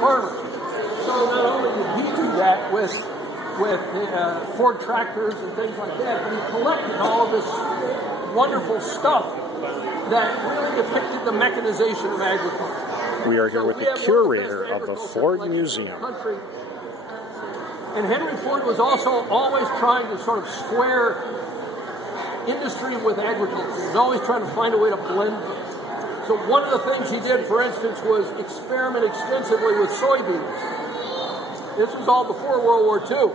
farmer. So not only did he do that with Ford tractors and things like that, but he collected all of this wonderful stuff that really depicted the mechanization of agriculture. We are here with the curator of the Ford Museum. And Henry Ford was also always trying to sort of square industry with agriculture. He was always trying to find a way to blend them. So one of the things he did, for instance, was experiment extensively with soybeans. This was all before World War II,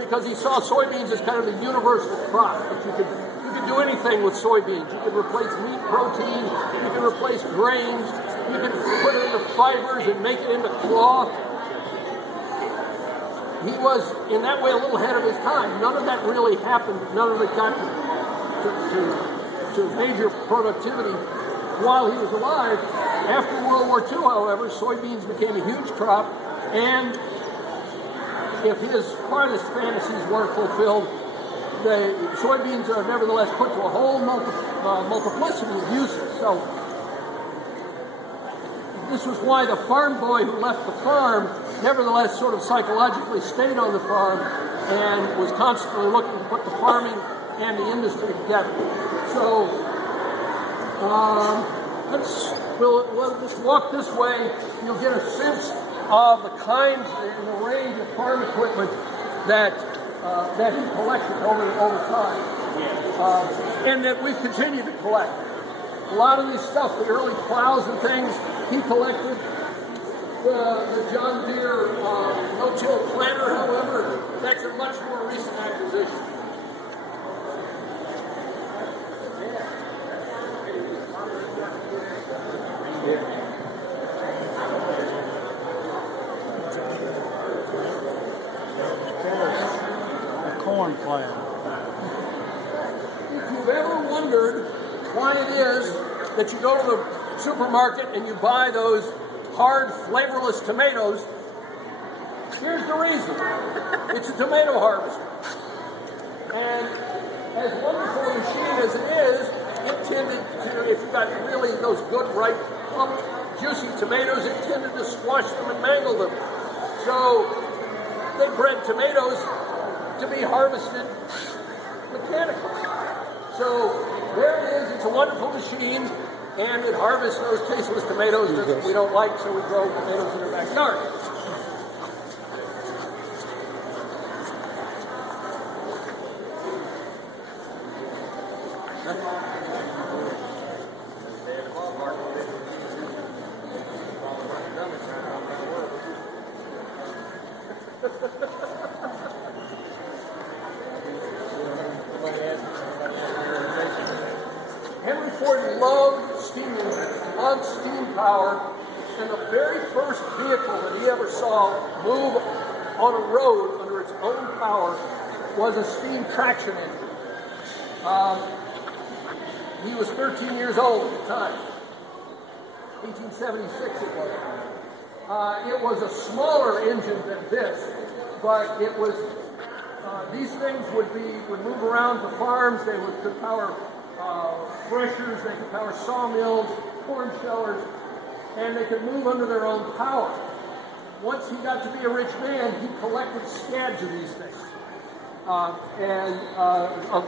because he saw soybeans as kind of a universal crop. But you could do anything with soybeans. You could replace meat protein, you could replace grains, you could put it into fibers and make it into cloth. He was, in that way, a little ahead of his time. None of that really happened. None of it got to major productivity while he was alive. After World War II, however, soybeans became a huge crop, and if his farthest fantasies weren't fulfilled, the soybeans are nevertheless put to a whole multiplicity of uses. So this was why the farm boy who left the farm nevertheless sort of psychologically stayed on the farm and was constantly looking to put the farming and the industry together. So we'll just walk this way. You'll get a sense of the kinds and the range of farm equipment that he collected over time, and that we've continued to collect. A lot of this stuff, the early plows and things, he collected. The John Deere no-till planter, however, that's a much more recent acquisition. Corn plant. If you've ever wondered why it is that you go to the supermarket and you buy those hard, flavorless tomatoes, here's the reason. It's a tomato harvester. And as wonderful a machine as it is, it tended to, if you got really those good, ripe, plump, juicy tomatoes, it tended to squash them and mangle them. So they bred tomatoes to be harvested mechanically. So there it is. It's a wonderful machine, and it harvests those tasteless tomatoes that we don't like, so we grow tomatoes in our backyard. Henry Ford loved steam engines, loved steam power, and the very first vehicle that he ever saw move on a road under its own power was a steam traction engine. He was 13 years old at the time. 1876 it was. It was a smaller engine than this, but it was. These things would move around the farms. They could power threshers, they could power sawmills, corn shellers, and they could move under their own power. Once he got to be a rich man, he collected scads of these things,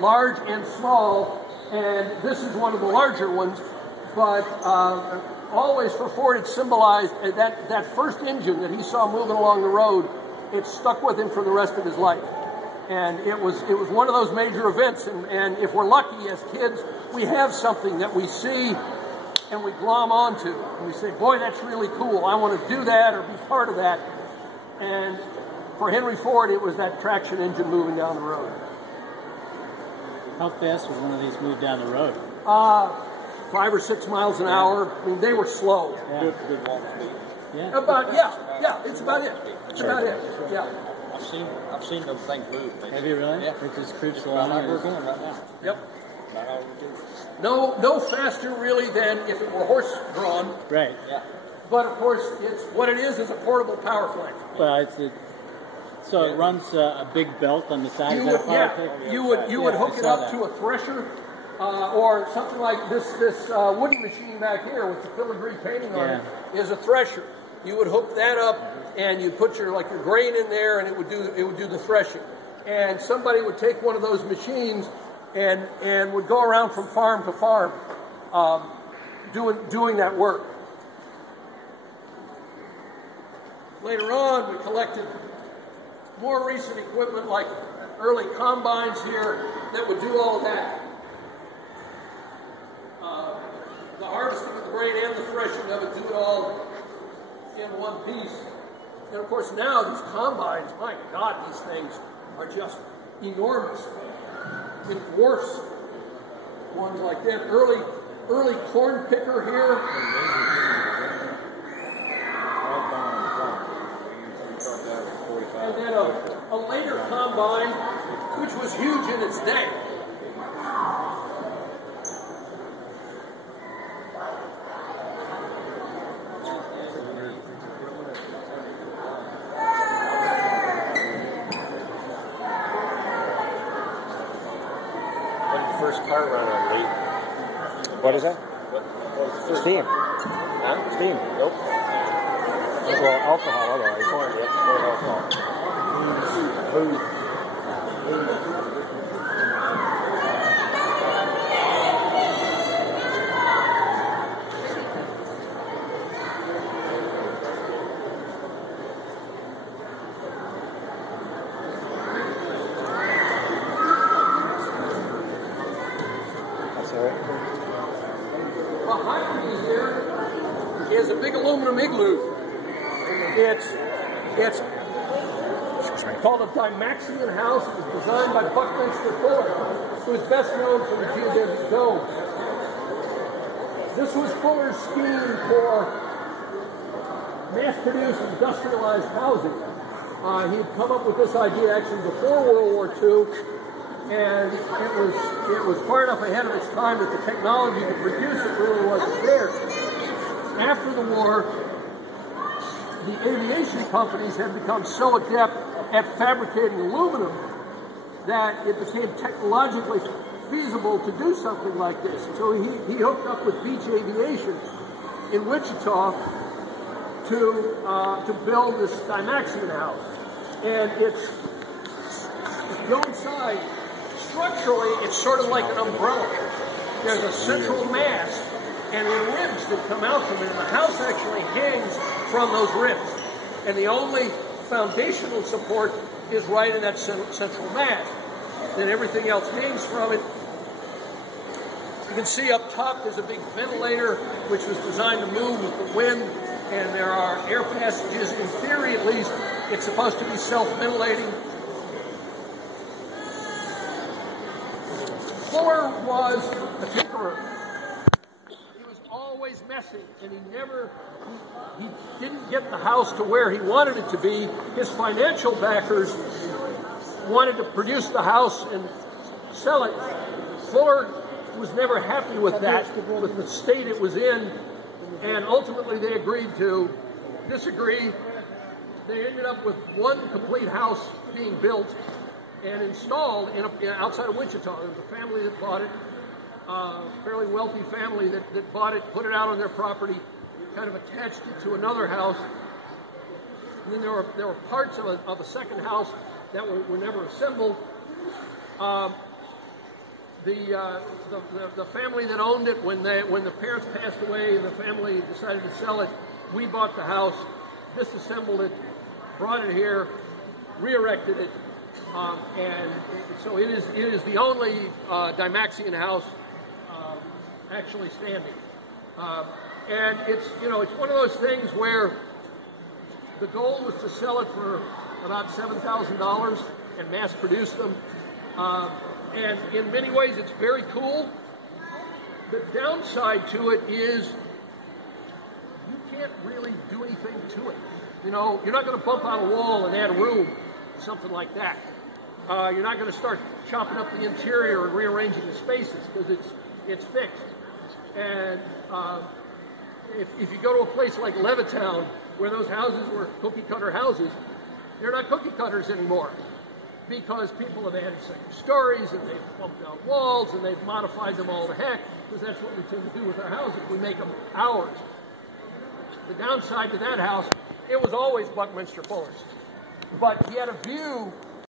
large and small, and this is one of the larger ones, but always for Ford it symbolized that first engine that he saw moving along the road. It stuck with him for the rest of his life. And it was one of those major events, and if we're lucky as kids, we have something that we see and we glom onto, and we say, boy, that's really cool, I want to do that or be part of that. And for Henry Ford, it was that traction engine moving down the road. How fast was one of these moved down the road? 5 or 6 miles an hour. I mean, they were slow. Yeah. Good walk. Yeah, it's about it. It's about it, yeah. I've seen those things move. Have you really? Yeah. It just creeps along. Like we're going right now. Yep. Not all we do. No faster really than if it were horse-drawn. Right. Yeah. But of course, what it is a portable power plant. Well, so it runs a big belt on the side of that power plant? You would hook it up to a thresher, or something like this wooden machine back here with the filigree painting on it is a thresher. You would hook that up, and you put your grain in there, and it would do the threshing. And somebody would take one of those machines and would go around from farm to farm doing that work. Later on, we collected more recent equipment like early combines here that would do all of that. The harvesting of the grain and the threshing of it, do it all in one piece. And of course now these combines, my God, these things are just enormous. It dwarfs ones like that. Early corn picker here. And then a later combine, which was huge in its day. First car run on Lee. What is that? What was the first? Steam. Huh? Steam. Nope. Well, alcohol otherwise. Yep, no alcohol. Booze. Behind me here is a big aluminum igloo. It's called a Dymaxion house. It was designed by Buckminster Fuller, who is best known for the geodesic dome. This was Fuller's scheme for mass-produced industrialized housing. He had come up with this idea actually before World War II, and it was far enough ahead of its time that the technology to produce it really wasn't there. After the war, the aviation companies had become so adept at fabricating aluminum that it became technologically feasible to do something like this. So he hooked up with Beach Aviation in Wichita to build this Dymaxion house. And it's go inside. Structurally, it's sort of like an umbrella. There's a central mass, and there are ribs that come out from it, and the house actually hangs from those ribs. And the only foundational support is right in that central mass. Then everything else hangs from it. You can see up top there's a big ventilator, which was designed to move with the wind, and there are air passages. In theory, at least, it's supposed to be self-ventilating. Fuller was a tinkerer. He was always messy, and he didn't get the house to where he wanted it to be. His financial backers wanted to produce the house and sell it. Fuller was never happy with that, with the state it was in, and ultimately they agreed to disagree. They ended up with one complete house being built and installed outside of Wichita. There was a family that bought it, a fairly wealthy family that bought it, put it out on their property, kind of attached it to another house. And then there were parts of a second house that were never assembled. The family that owned it, when the parents passed away and the family decided to sell it, we bought the house, disassembled it, brought it here, re-erected it. And so it is the only Dymaxion house actually standing. And it's one of those things where the goal was to sell it for about $7,000 and mass produce them. And in many ways it's very cool. The downside to it is you can't really do anything to it. You're not going to bump out a wall and add a room, something like that. You're not going to start chopping up the interior and rearranging the spaces because it's fixed. And if you go to a place like Levittown, where those houses were cookie cutter houses, they're not cookie cutters anymore because people have added second stories and they've bumped out walls and they've modified them all to heck because that's what we tend to do with our houses. We make them ours. downside to that house, it was always Buckminster Fullers. But he had a view